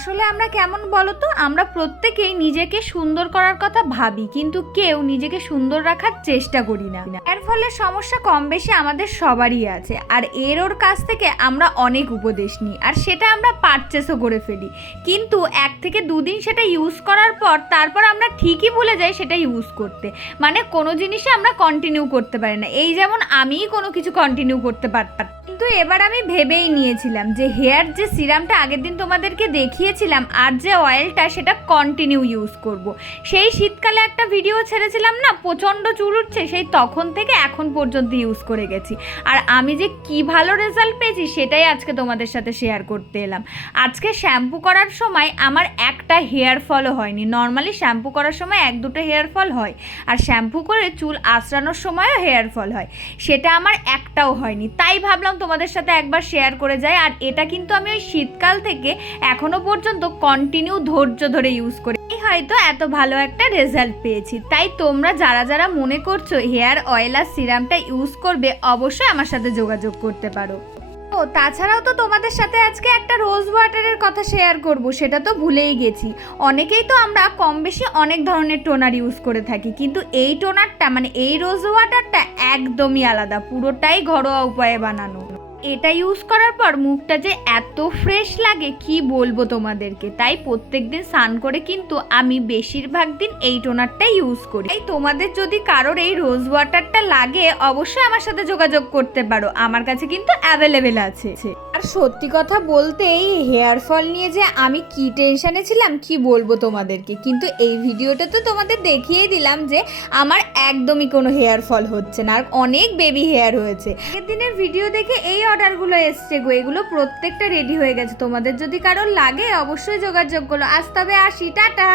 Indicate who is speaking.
Speaker 1: আসলে আমরা কেমন বলো তো আমরা প্রত্যেকেই নিজেকে সুন্দর করার কথা ভাবি, কিন্তু কেউ নিজেকে সুন্দর রাখার চেষ্টা করি না। এর ফলে সমস্যা কম বেশি আমাদের সবারই আছে, আর এর ওর কাছ থেকে আমরা অনেক উপদেশ নিই, আর সেটা আমরা পারচেসও করে ফেলি। কিন্তু এক থেকে দুদিন সেটা ইউজ করার পর তারপর আমরা ঠিকই ভুলে যাই সেটা ইউজ করতে। মানে কোনো জিনিসে আমরা কন্টিনিউ করতে পারি না। এই যেমন আমিই কোনো কিছু কন্টিনিউ করতে পারতাম কিন্তু এবার আমি ভেবেই নিয়েছিলাম যে হেয়ার যে সিরামটা আগের দিন তোমাদেরকে দেখিয়েছিলাম আর যে অয়েলটা সেটা কন্টিনিউ ইউজ করব। সেই শীতকালে একটা ভিডিও ছেড়েছিলাম না, প্রচণ্ড চুল উঠছে, সেই তখন থেকে এখন পর্যন্ত ইউজ করে গেছি। আর আমি যে কি ভালো রেজাল্ট পেয়েছি সেটাই আজকে তোমাদের সাথে শেয়ার করতে এলাম। আজকে শ্যাম্পু করার সময় আমার একটা হেয়ার ফলও হয়নি। নর্মালি শ্যাম্পু করার সময় এক দুটো হেয়ার ফল হয়। আর শ্যাম্পু করে চুল আঁচড়ানোর সময়ও হেয়ার ফল হয়। সেটা আমার একটাও হয়নি। তাই ভাবলাম তোমাদের সাথে একবার শেয়ার করে যাই আর এটা কিন্তু আমি ওই শীতকাল থেকে এখনও পর্যন্ত কন্টিনিউ ধৈর্য ধরে ইউজ করি। হয়তো এত ভালো একটা রেজাল্ট পেয়েছি। তাই তোমরা যারা যারা মনে করছ হেয়ার অয়েল আর সিরামটা ইউজ করবে, অবশ্যই আমার সাথে যোগাযোগ করতে পারো। ও, তাছাড়াও তো তোমাদের সাথে আজকে একটা রোজ ওয়াটারের কথা শেয়ার করব, সেটা তো ভুলেই গেছি। অনেকেই তো আমরা কম বেশি অনেক ধরনের টোনার ইউজ করে থাকি, কিন্তু এই টোনারটা মানে এই রোজ ওয়াটারটা একদমই আলাদা, পুরোটাই ঘরোয়া উপায়ে বানানো। এটা ইউজ করার পর মুখটা যে এত ফ্রেশ লাগে, কি বলব তোমাদেরকে? তাই প্রত্যেক দিন স্নান করে কিন্তু আমি বেশিরভাগ দিন এই টোনারটাই ইউজ করি। তাই তোমাদের যদি কারোর এই রোজ ওয়াটারটা লাগে, অবশ্যই আমার সাথে যোগাযোগ করতে পারো। আমার কাছে কিন্তু অ্যাভেলেবেল আছে। আর সত্যি কথা বলতে, এই হেয়ার ফল নিয়ে যে আমি কি টেনশনে ছিলাম, কি বলব তোমাদেরকে? কিন্তু এই ভিডিওটা তো তোমাদের দেখিয়ে দিলাম যে আমার একদমই কোনো হেয়ার ফল হচ্ছে না। আর অনেক বেবি হেয়ার হয়েছে। আগের দিনের ভিডিও দেখে এই অর্ডারগুলো এসছে গো, এগুলো প্রত্যেকটা রেডি হয়ে গেছে। তোমাদের যদি কারোর লাগে, অবশ্যই যোগাযোগ করো। আজ তবে আসি, টাটা!